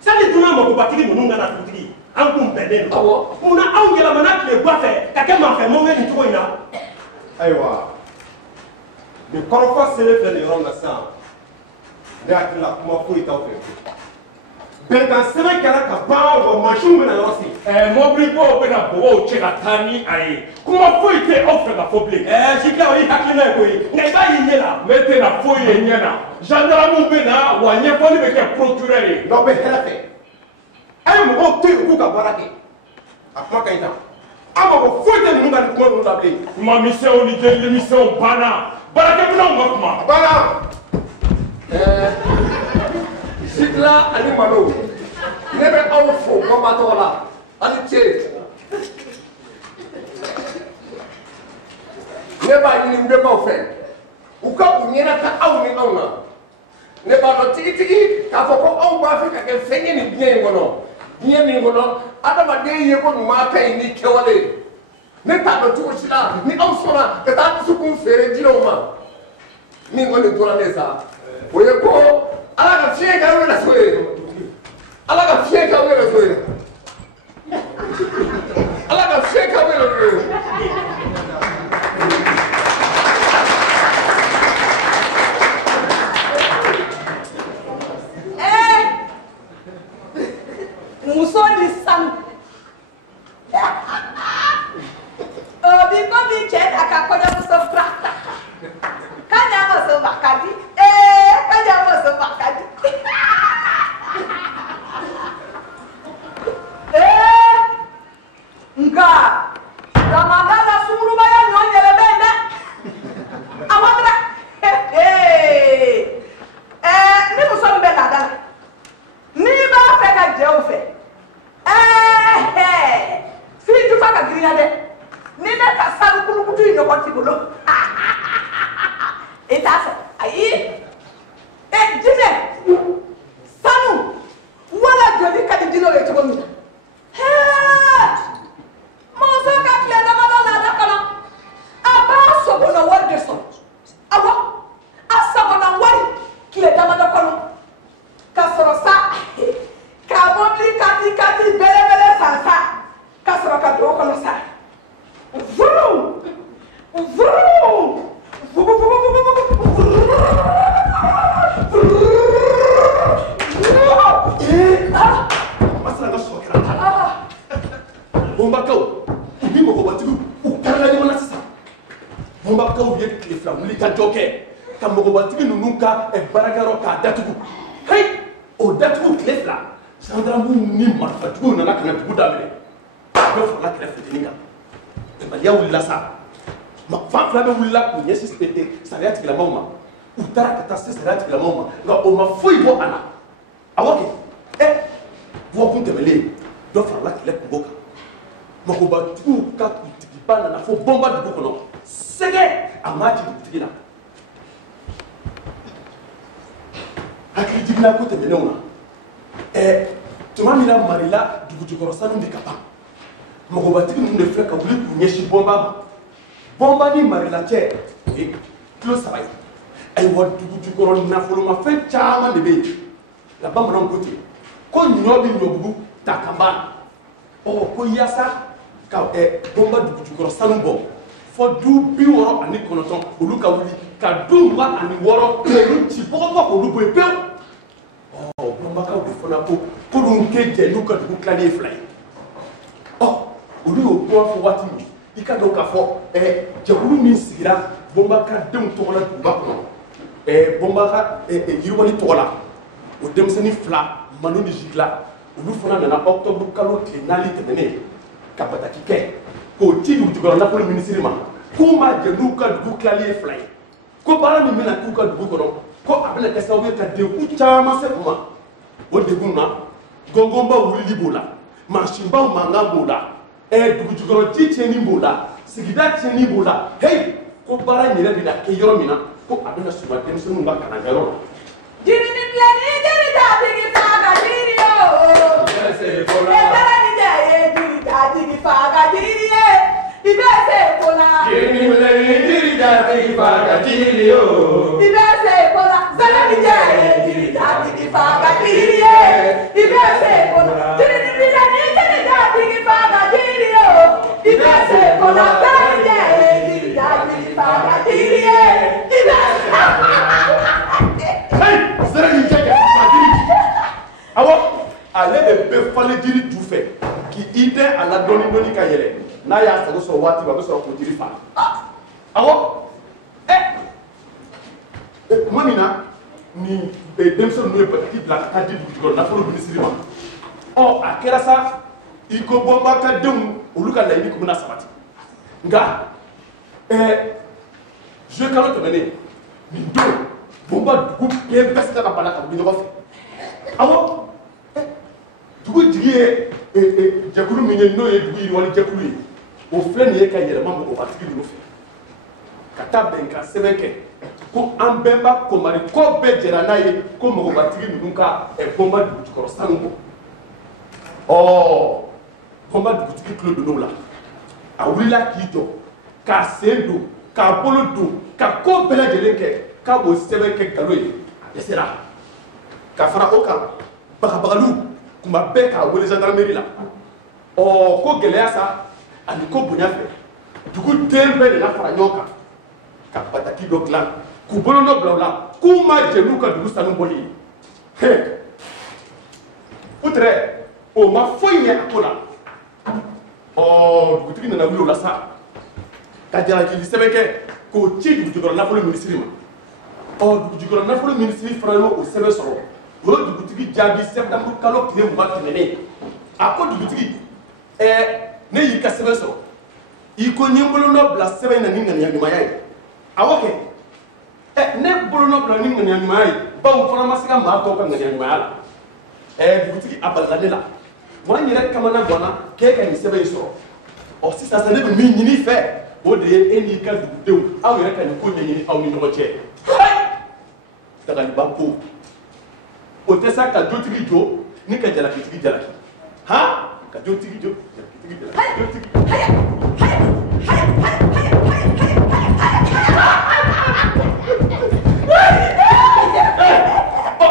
sani dunan magobatigi ninnu ka na dugutigi an kun bɛnnen don munna anw yɛlɛmana tile guwa fɛ ka kɛ manfɛnmaw ye nin cogo in na. Ayiwa nin kɔrɔfɔ selen filɛ nin yɔrɔ min na sisan ne hakili la kuma foyi t'aw fɛ bɛnkan sɛbɛn kɛra ka ban wa mansinw bɛna yɔrɔ sen. Mɔbilibaw bɛna bɔgɔw cɛ ka taa ni a ye kuma foyi tɛ aw fɛ ka fɔ bilen. Sikila o y'i hakilina ye koyi nka i b'a y'i ɲɛ la. Ne tɛna foyi ye ɲɛ na gendarmew bɛ na wa ɲɛfɔli bɛ kɛ procureur ye. N'aw bɛ hɛrɛ fɛ a ye mɔgɔw to yen u k'u ka baara kɛ a kuma ka ɲi tan an mago foyi tɛ ninnu ka nin kuma ninnu la bilen. Kuma misɛnw ni jelimisɛnw banna baarakɛminɛnw ma kuma. Banna. Sikila ani Malo ne bɛ aw fo bɔnba tɔgɔ la ani ce ne b'a ɲini n bɛnbaw fɛ u ka u ɲɛnata aw ni anw na ne b'a dɔn tigitigi k'a fɔ ko aw b'a fɛ ka kɛ fɛn ye nin diɲɛ in kɔnɔ diɲɛ min kɔnɔ adamaden ye ko ɲuman ka ɲi ni kɛwale ne t'a dɔn cogo si la ni aw sɔnna ka taa dusukun feere jinɛw ma min kɔni tora ne sa o ye ko ala ka fiɲɛ k'aw yɛrɛ so ye ala ka fiɲɛ k'aw yɛrɛ so ye ala ka fiɲɛ k'aw yɛrɛ so ye. Muso ni sanu obi ko bi cɛ da ka kɔɲɔmuso fila ta k'anyamaso bakadi k'anyamaso bakadi girinya dɛ ni ne ka sanu kulukutu in ɲɔgɔn t'i bolo i t'a fɛ ayi jinɛ sanu wala joli ka di jinɛw ye cogo min na mɔnzɔn ka tile damadɔ laada kɔnɔ a b'a sɔgɔnɔ wari de sɔrɔ awɔ a sɔgɔnɔ wari tile damadɔ kɔnɔ ka sɔrɔ sa ka mɔbili kati belebele san sa ka sɔrɔ ka don o kɔnɔ sa vuru masala ka sɔrɔ kɛra ta bonbakaw u ni mɔgɔbatigiw u kɛrɛla ɲɔgɔn na sisan bonbakaw ye tile fila wuli ka jɔ kɛ ka mɔgɔbatigi ninnu ka baarakɛyɔrɔ k'a datugu hei o datugu tile fila gendarmew ni marifatigiw nana ka na dugu daminɛ bɛɛ farala kɛrɛ fitinin kan bɛnbaliya wulila sa fan fila bɛ wulila k'u ɲɛsin sariya tigilamaw ma u taara ka taa se sariya tigilamaw ma nka o ma foyi bɔ a la awɔ kɛ bɔkun tɛmɛlen dɔ farala kɛlɛ kungo kan mɔgɔbatigiw ka kuntigiba nana fo bɔnba dugu kɔnɔ sɛgɛ a m'a ci dugutigi la hakilijigina ko tɛmɛnenw na tuma min na marila dugujukɔrɔ sanu de ka ban mɔgɔbatigi ninnu de filɛ ka wuli k'u ɲɛsin bɔnba ma bɔnba ni marila cɛ o ye kilo 3 ye ayiwa dugujukɔrɔ nafolomafɛn caman de bɛ yen la bamananw ko ten ko ɲɔ bɛ ɲɔbugu ta kan b'a la ko yaasa ka bɔnba dugujukɔrɔ sanu bɔ fɔ du 69 olu ka wuli ka du 26 k'olu ci bɔgɔbɔ k'olu bɔ yen pewu bɔnbakaw de fana ko k'olu kɛ jɛlu ka dugu tilali ye 2 ye olu y'o kuma fɔ waati min i ka dɔn k'a fɔ jɛkulu min sigira bɔnbaka denw tɔgɔ la duguba kɔnɔ bɔnbaka yiriwali tɔgɔ la o denmisɛnnin 2 Manu ni Jigila olu fana nana octobre kalo tile 4 tɛmɛnen ka bataki kɛ k'o ci dugujukɔrɔ nafolo minisiri ma k'u ma jɛ n'u ka dugu tilali ye 2 ye ko baara min bɛna k'u ka dugu kɔnɔ ko a bɛna kɛ sababu ye ka degun caman se u ma o degun na gɔngɔnbaw wulili b'o la mansinbaw mankan b'o la dugujukɔrɔ ji tiɲɛni b'o la sigida tiɲɛni b'o la heyi ko baara in yɛrɛ bɛna kɛ yɔrɔ min na ko a bɛna suba denmisɛnninw ka kalankɛyɔrɔ la. Jiri ni filɛ ni jiri datigi fa ka jiri ye o. Ebala ni jɛ ye jiri datigi fa ka jiri ye. I bɛ se ko la. Jiri ni filɛ ni jiri datigi fa ka jiri ye o. I bɛ se ko la. Sɛbɛn ni jɛ ye jiri datigi fa ka jiri ye. I bɛ se ko la. Jiri ni filɛ ni jiri datigi fa ka jiri ye o. I bɛ se ko la. Sɛbɛn ni jɛ ye jiri datigi fa ka jiri ye. I bɛ awɔ ale de bɛ falen jiri ju fɛ k'i dɛ a la dɔɔni ka yɛlɛ n'a y'a sago sɔrɔ waati min a bɛ sɔrɔ k'o jiri fa awɔ tuma min na nin denmisɛn ninnu ye bataki bila ka taa di dugujukɔrɔ nafolo minisiri ma a kɛra sa i ko bɔnbaka denw olu ka laɲini kun bɛna sabati nka juye kalo tɛmɛnen nin don bɔnba dugu bɛɛ bɛ se ka bala ka wuli ɲɔgɔn fɛ awɔ dugu jigi ye jɛkulu min ye n'o ye dugu yiriwali jɛkulu ye o filɛ nin ye ka yɛlɛma mɔgɔbatigi ninnu fɛ ka taa bɛnkan sɛbɛn kɛ ko an bɛɛ b'a kɔmari ko bɛɛ jɛra n'a ye ko mɔgɔbatigi ninnu ka bɔnba dugujukɔrɔ sanu bɔ bɔnba dugutigi tulo donn'o la a wulila k'i jɔ k'a sen don k'a bolo don ka ko bɛɛ lajɛlen kɛ k'a b'o sɛbɛn kɛ nkalon ye a dɛsɛra ka fara o kan bagabagaliw kuma bɛɛ k'a wele gendarmerie la ko gɛlɛya sa ani ko bonya fɛ dugu den bɛɛ de na fara ɲɔgɔn kan ka bataki dɔ dilan k'u bolo dɔ bila o la k'u ma jɛ n'u ka dugu sanu bɔli ye outre o ma foyi ɲɛ a ko la dugutigi nana wuli o la sa ka jalakili sɛbɛn kɛ k'o ci dugujukɔrɔ nafolo minisiri ma dugujukɔrɔ nafolo minisiri fana y'o sɛbɛn sɔrɔ o ye dugutigi jaabi septembre kalo tile 20 tɛmɛnen a ko dugutigi ne y'i ka sɛbɛn sɔrɔ i ko n ye n bolonɔ bila sɛbɛn in na ni ŋaniya ɲumanya ye awɔ kɛ ne bolonɔ bila ni ŋaniya ɲumanya ye bawo fana ma se ka maa tɔw ka ŋaniya ɲumanya la dugutigi a balila ne la wa n yɛrɛ kamana ganna k'e ka nin sɛbɛn in sɔrɔ ɔ sisan sa ne bɛ min ɲini fɛ o de ye e n'i ka dugudenw aw yɛrɛ ka nin ko ɲɛɲini aw ni ɲɔgɔn cɛ dabaliba ko o tɛ sa ka jotigi jɔ ni ka jalakitigi jalaki han ka jotigi jɔ jalakitigi jalaki jotigi.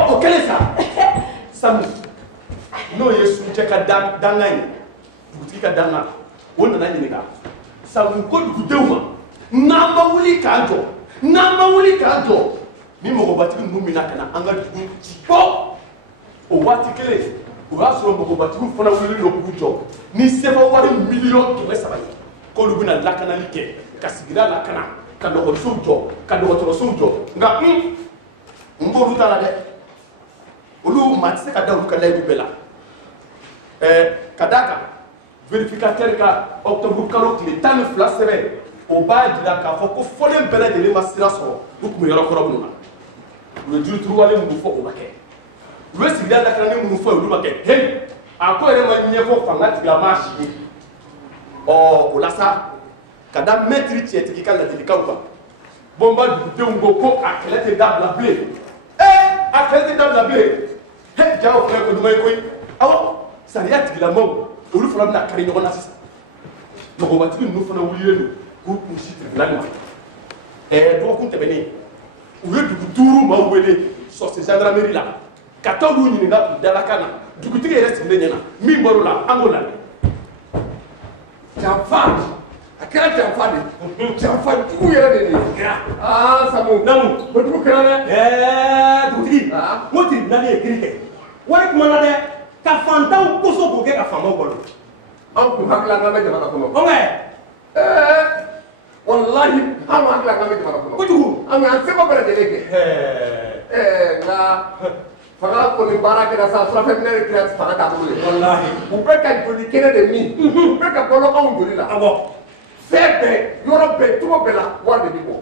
o kɛlen sa Sanu n'o ye Suncɛ ka dangan ye dugutigi ka dangan o nana ɲininka Sanu ko dugudenw ma n'an ma wuli k'an jɔ ni mɔgɔbatigi ninnu mina ka na an ka dugu ci bɔ o waati kelen o y'a sɔrɔ mɔgɔbatigiw fana wulili don k'u jɔ ni sefa wari miliyɔn 300 ye k'olu bɛna lakanali kɛ ka sigida lakana ka dɔgɔtɔrɔsow jɔ ka dɔgɔtɔrɔsow jɔ nka n b'olu ta la dɛ olu maa tɛ se ka da olu ka layidu bɛɛ la ka d'a kan vérificateur ka octobre kalo tile 12 sɛbɛn o b'a jira k'a fɔ ko fɔlen bɛɛ lajɛlen ma sira sɔrɔ u tun bɛ yɔrɔ kɔrɔ minnu na u ye juruturuwale minnu fɔ o ma kɛ u ye sigida lakanani minnu fɔ olu ma kɛ heyi a ko yɛrɛ ma ɲɛfɔ fanga tigilama si ye o la sa ka da mɛtiri cɛtigi ka ladilikanw kan bɔnba dugudenw ko ko a kɛlɛ tɛ dabila bilen a kɛlɛ tɛ dabila bilen jaw fana ko duman ye koyi awɔ sariya tigilamaw olu fana bɛna kari ɲɔgɔn na sisan mɔgɔbatigi ninnu fana wulilen don k'u kun si tribunal ma dɔgɔkun tɛmɛnen u ye dugu 5 maaw wele sɔrɔsi gendarmerie la ka taa olu ɲininka k'u dalakan na dugutigi yɛrɛ sigilen ɲɛna min bɔr'o la an k'o lamɛn. janfa a kɛra janfa de janfa jugu yɛrɛ de ye Samu namu o dugu kɛra dɛ dugutigi o tribunal ye kiiri kɛ wari kuma na dɛ ka fantanw koso k'o kɛ ka faamaw balo an kun hakili an bɛ jamana kɔnɔ wallahi an hakili an bɛ jamana kɔnɔ kojugu an k'an seko bɛɛ lajɛlen kɛ nka fanga kɔni baara kɛra sa surafɛn minɛ de kɛra fanga taabolo ye wallahi u bɛ ka joli kɛnɛ de min u bɛ ka balo anw joli la awɔ fɛn bɛɛ yɔrɔ bɛɛ cogo bɛɛ la wari de bɛ bɔ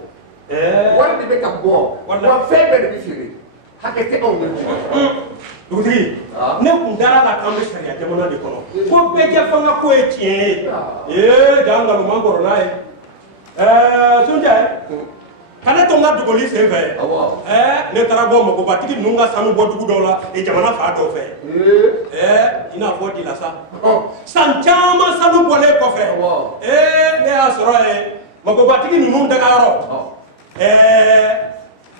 wari de bɛ ka bɔ wa fɛn bɛɛ de bɛ feere hakɛ tɛ anw ye dugutigi ne kun dara la k'an bɛ sariya jamana de kɔnɔ ko bɛɛ jɛ fanga ko ye tiɲɛ ye jaa ngalon kɔrɔ n'a ye Suncɛ ka ne to n ka dogoli sen fɛ ne taara bɔ mɔgɔbatigi ninnu ka sanu bɔ dugu dɔw la jamana fa dɔw fɛ i n'a fɔ dila sa san caman sanu bɔlen kɔfɛ ne y'a sɔrɔ yen mɔgɔbatigi ninnu dagayɔrɔ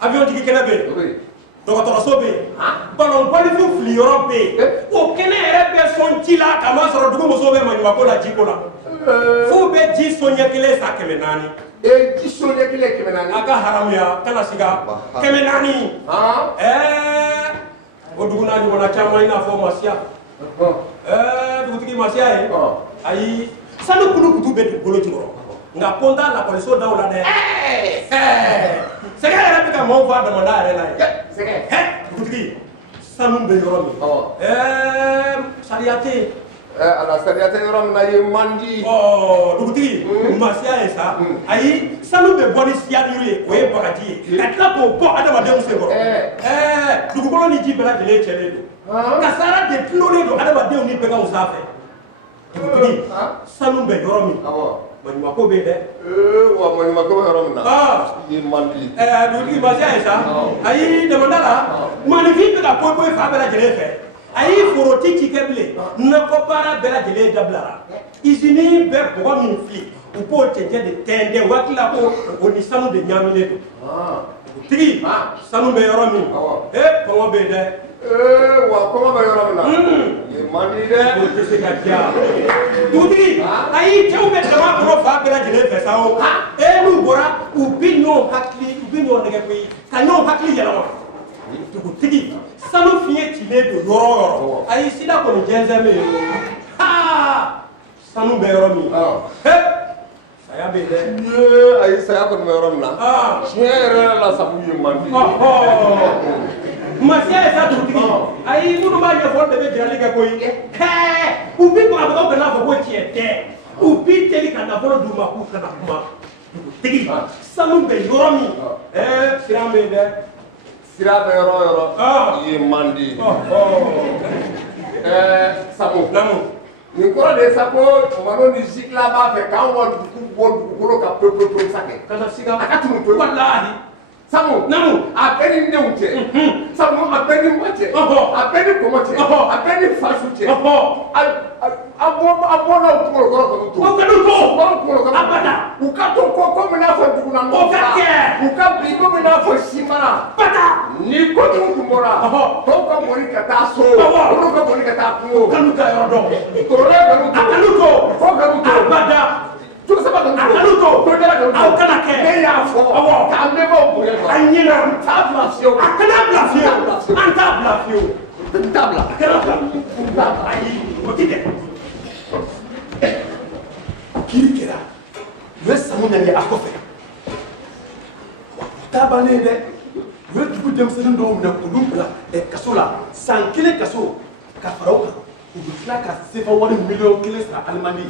avion tigi kɛnɛ bɛ yen dɔgɔtɔrɔso bɛ yen balɔnbɔlifin filiyɔrɔ bɛ yen o kɛnɛ yɛrɛ bɛ sɔn ci la k'a sɔrɔ dugumuso bɛ maɲumako la jiko la f'u bɛ ji so ɲɛ kelen san 400 ji so ɲɛ kelen 400 a ka haramuya kana siga 400 o dugu n'a ɲɔgɔnna caman i n'a fɔ Masiya dugutigi Masiya ye ayi sanu kulu kutu bɛ dugukolo jukɔrɔ nka ko n t'a lakɔliso daw la dɛ sɛgɛ yɛrɛ bɛ ka maaw f'a damanda yɛrɛ la ye dugutigi sanu bɛ yɔrɔ min sariya tɛ yen ala sariya tɛ yɔrɔ min na ye man di dugutigi Masiya ye sa ayi sanu bɛ bɔ ni siyaniw ye o ye bagaji ye ka tila k'o bɔ adamadenw senkɔrɔ dugukolo ni ji bɛɛ lajɛlen cɛlen don kasara de tulolen don adamadenw ni bɛganw sanfɛ dugutigi sanu bɛ yɔrɔ min maɲumako bɛ yen dɛ wa maɲumako bɛ yɔrɔ min na ye man di dugutigi Masiya ye sa ayi damanda la maninfin bɛ ka poyi fa bɛɛ lajɛlen fɛ ayi foroti ci kɛ bilen nakɔ baara bɛɛ lajɛlen dabilara izini bɛ bɔgɔ min fili u b'o cɛncɛn de tɛntɛn waati la ko o ni sanu de ɲaaminen don dugutigi sanu bɛ yɔrɔ min kɔngɔ bɛ yen dɛ wa kɔngɔ bɛ yɔrɔ min na ye man di dɛ o tɛ se ka diya dugutigi ayi cɛw bɛ dama kɔnɔ fa bɛɛ lajɛlen fɛ sa o n'u bɔra u bɛ ɲɔgɔn hakili u bɛ ɲɔgɔn nɛgɛ koyi ka ɲɔgɔn hakili yɛlɛma dugutigi sanu fiɲɛ cilen don yɔrɔ o yɔrɔ ayi sida kɔni jɛnsɛn bɛ yen sanu bɛ yɔrɔ min saya bɛ yen dɛ ayi saya kɔni bɛ yɔrɔ min na tiɲɛ yɛrɛ la sabu ye man di Masiya ye sa dugutigi ayi minnu b'a ɲɛfɔ de bɛ jirali kɛ koyi u bɛ bagabaga kana fɔ ko tiɲɛ tɛ u bɛ teli ka nafolo d'u ma k'u kana kuma dugutigi sanu bɛ yɔrɔ min siran bɛ yen dɛ sira bɛ yɔrɔ o yɔrɔ ye man di Samu nin kɔrɔ de ye sa ko malo ni zikila b'a fɛ k'an wa dugu bɔ dugukolo ka pewu sa kɛ. Kana siga. A ka tunu pewu. Walahi. Sabu. Namu. A bɛɛ ni denw cɛ. Sabu a bɛɛ ni ba cɛ. A bɛɛ ni kɔmɔ cɛ. A bɛɛ ni fasu cɛ. A bɔra o kunkolo kɔrɔ k'u to. O ka n'u to. Bɔra kunkolo kɔrɔ. Abada. U ka to komi n'a fɔ dugu na. O ka kɛ. U ka bi komi n'a fɔ simara. Bada. Ni kojugu tun bɔra. Tɔw ka boli ka taa so. Olu ka boli ka taa kungo. Kanu ka yɔrɔ dɔn. Kɔrɔlen ka n'u to. A ka n'u to. Fɔ ka n'u to. Abada. Jogosaba ka n'u to. A ka n'u to. Tojala ka n'u to. Aw kana kɛ. Ne y'a fɔ. Awɔ. K'an bɛnbaw bonya A sɔrɔ. ɲɛna. T'a bila fiyewu. A kana bila fiyewu. An t'a bila fiyewu. N t'a bila. A kana bila. Ayi, o ti kɛ. Kiri kɛra u ye sanu ɲange a kɔfɛ wa u t'a bannen ye dɛ u ye dugu denmisɛnnin dɔw minɛ k'olu bila kaso la san 1 kaso ka fara o kan u bɛ tila ka sefa wari miliyɔn 1 sara alimandi ye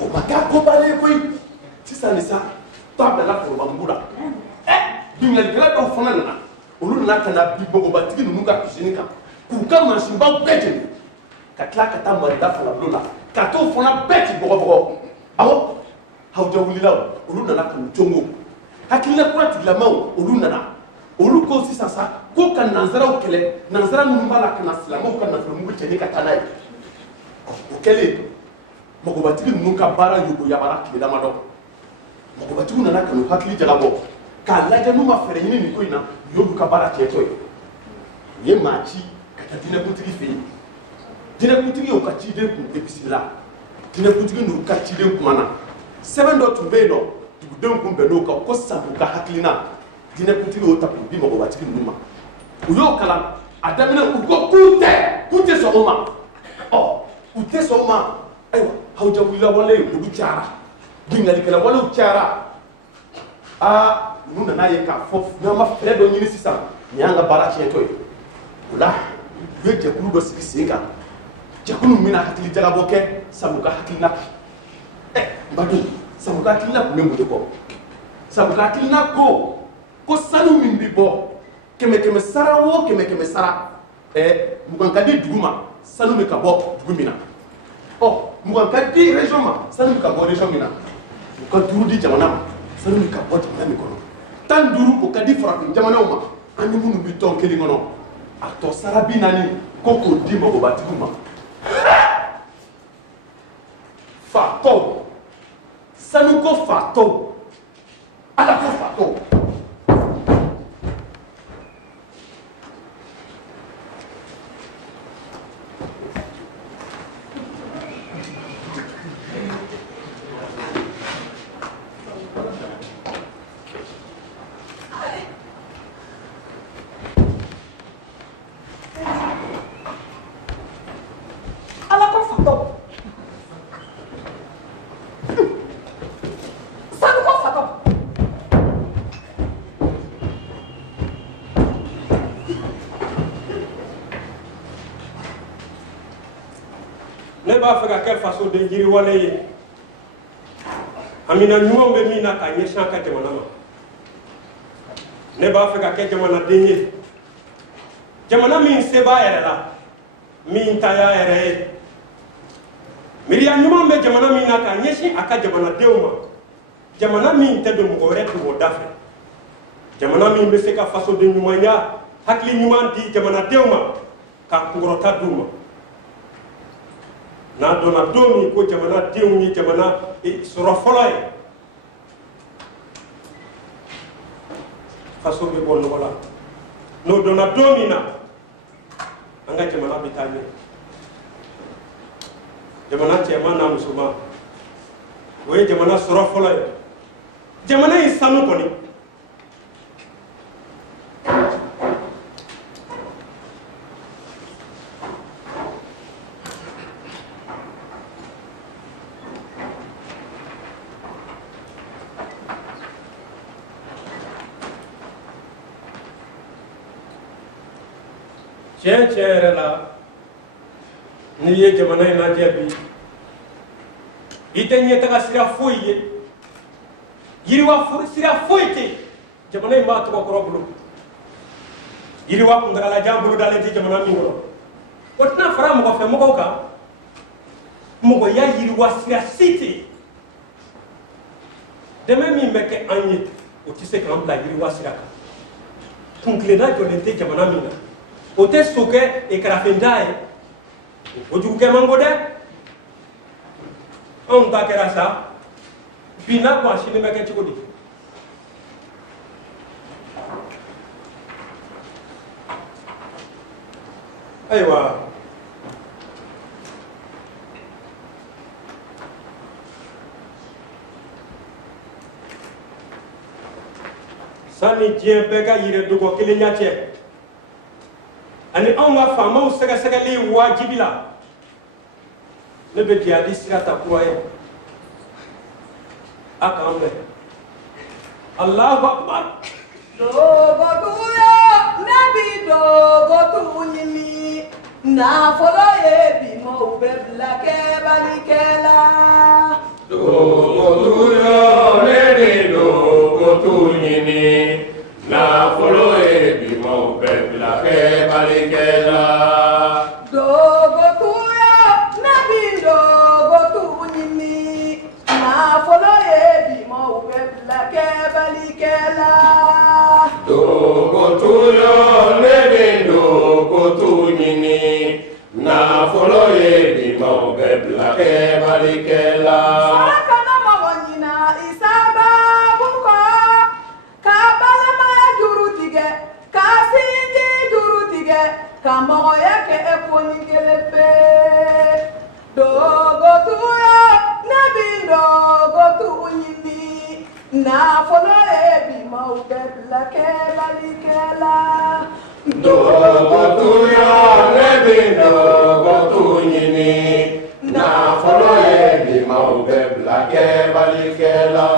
o ma k'a ko bannen ye koyi sisan nin sa t'a bilala forobamugu la bingannikɛla dɔw fana nana olu nana ka na bi bɔgɔbatigi ninnu ka kusini kan k'u ka mansinbaw bɛɛ jeni ka tila ka taa marida falabolo la ka t'o fana bɛɛ ci bɔgɔbɔgɔ awɔ hawuja wulilaw olu nana ka n'u congo hakilina kura tigilamaw olu nana olu ko sisan sa ko ka nansaraw kɛlɛ nansara minnu b'a la ka na silamɛw ka nafolomugu cɛni ka taa n'a ye o kɛlen mɔgɔbatigi ninnu ka baara yogo yabara tile damadɔ mɔgɔbatigiw nana ka n'u hakili jagabɔ k'a lajɛ n'u ma fɛɛrɛ ɲini nin ko in na u y'olu ka baara tiɲɛtɔ ye u ye maa ci ka taa diinɛkuntigi fɛ yen diinɛkuntigi y'u ka ciden kun bisimila diinɛkuntigi n'u ka ciden kumana sɛbɛn dɔ tun bɛ yen nɔ dugudenw kun bɛn n'o kan ko sisan u ka hakilina diinɛkuntigi y'o ta k'u di mɔgɔbatigi ninnu ma u y'o kalan a daminɛ u ko k'u tɛ sɔn o ma u tɛ sɔn o ma ayiwa hawuja wulila wale olu cayara bingannikɛla walew cayara ninnu nana ye k'a fɔ n'an ma fɛɛrɛ dɔ ɲini sisan nin y'an ka baara tiɲɛtɔ ye o la u ye jɛkulu dɔ sigi sen kan jɛkulu min bɛna hakili jagabɔ kɛ sabu ka hakilina Mbadu sabu ka hakilina tun bɛ mun de kɔ sabu ka hakilina ko sanu min bɛ bɔ kɛmɛ sara o kɛmɛ sara mugan ka di dugu ma sanu bɛ ka bɔ dugu min na mugan ka di région ma sanu bɛ ka bɔ région min na u ka 5 di jamana ma sanu bɛ ka bɔ jamana min kɔnɔ 15 o ka di farafin jamanaw ma an ni minnu bɛ tɔn kelen kɔnɔ a tɔ sara 40 ko k'o di mɔgɔbatigiw ma fatɔw sanu ko fatɔw ala ko fatɔw ne b'a fɛ ka kɛ fasoden yiriwale ye amina ɲumanw bɛ min na ka ɲɛsin a ka jamana ma ne b'a fɛ ka kɛ jamanaden ye jamana min se b'a yɛrɛ la min ta y'a yɛrɛ ye miiriya ɲuman bɛ jamana min na ka ɲɛsin a ka jamanadenw ma jamana min tɛ don mɔgɔ wɛrɛ dogoda fɛ jamana min bɛ se ka fasoden ɲumanya hakili ɲuman di jamanadenw ma ka kunkɔrɔta d'u ma n'a dɔnna don min ko jamanadenw ye jamana sɔrɔ fɔlɔ ye faso bɛ bɔ nɔgɔ la n'o dɔnna don min na an ka jamana bɛ taa ɲɛ jamana cɛman n'a musoman o ye jamana sɔrɔ fɔlɔ ye jamana in sanu kɔni tiɲɛ yɛrɛ la n'i ye jamana in lajɛ bi i tɛ ɲɛtaga sira foyi ye yiriwa sira foyi tɛ jamana in b'a tɔgɔ kɔrɔ bolo yiriwa kuntagala jan bolo dalen tɛ jamana min kɔnɔ o tɛna fara mɔgɔ fɛ mɔgɔw kan mɔgɔya yiriwa sira si tɛ yen dɛmɛ min bɛ kɛ an ye o tɛ se k'an bila yiriwa sira kan kuntilenna jɔlen tɛ jamana min na o tɛ sokɛ kɛrɛfɛda ye o jugukɛ man go dɛ anw ta kɛra sa bi n'a ko a sini bɛ kɛ cogo di ayiwa sani diɲɛ bɛɛ ka yɛrɛ dogo kelenya cɛ ani anw ka faamaw sɛgɛsɛgɛli wajibi la ne bɛ jihadi sira ta kura ye a k'an bɛn Allahu akbar dogotuya ne bi dogotu ɲini nafolo ye bima u bɛ bila kɛbalikɛla dogotuya ne bi dogotu ɲini nafolo ye bima u bɛ bila kɛbalikɛla dogotuya ne bi dogotu ɲini nafolo ye bima u bɛ bila kɛbalikɛla dogotuya ne bi dogotu ɲini nafolo ye bima u bɛ bila kɛbalikɛla farakana mɔgɔ ɲina i sababu kɔ ka balimaya juru tigɛ ka sinji juru tigɛ ka mɔgɔya kɛ koni kelen pe dogotuya ne bi dogotu ɲini nafolo ye bimaw bɛ bila kɛbalikɛla dogotuya ne bi dogotu ɲini nafolo ye bima u bɛ bila kɛbalikɛla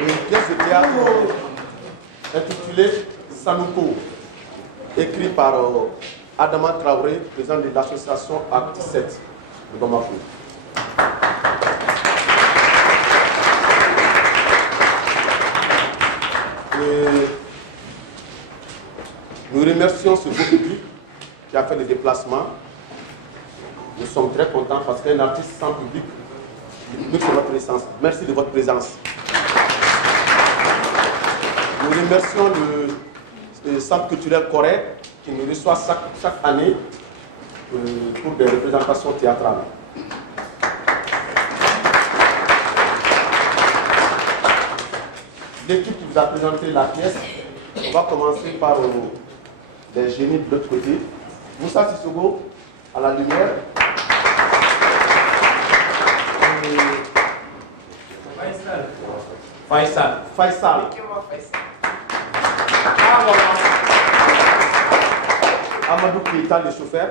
Une pièce de théâtre intitulée Sanouko, écrit par Adama Traoré, président de l'association Acte 7 de Bamako. Et nous remercions ce beau public qui a fait le déplacement. Nous sommes très contents parce qu'un artiste sans public, le public c'est votre essence. Merci de votre présence. Nous remercions le Centre culturel Corée qui nous reçoit chaque année pour des représentations théâtrales. L'équipe qui vous a présenté la pièce, on va commencer par les génies de l'autre côté. Moussa Sissoko à la lumière. Faisal. Amadou Keita, le chauffeur.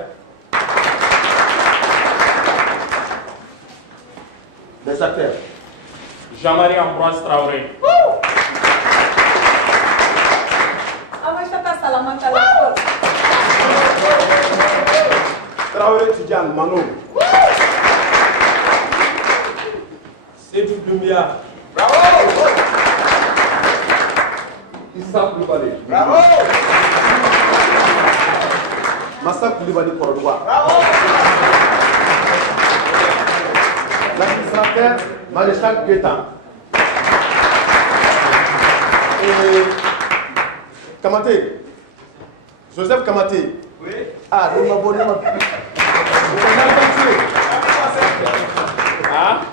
Les acteurs. Jean-Marie Ambroise Traoré. Traoré Tidjane Manon. Seydou Doumbia. Bravo! Issa Koulibaly. Bravo! Massa Koulibaly Cordoua. Bravo! L'administrateur Maréchal Guetta. Et Kamaté. Joseph Kamaté. Oui. Ah, nous m'avons dit.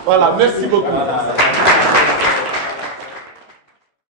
Voilà, merci beaucoup.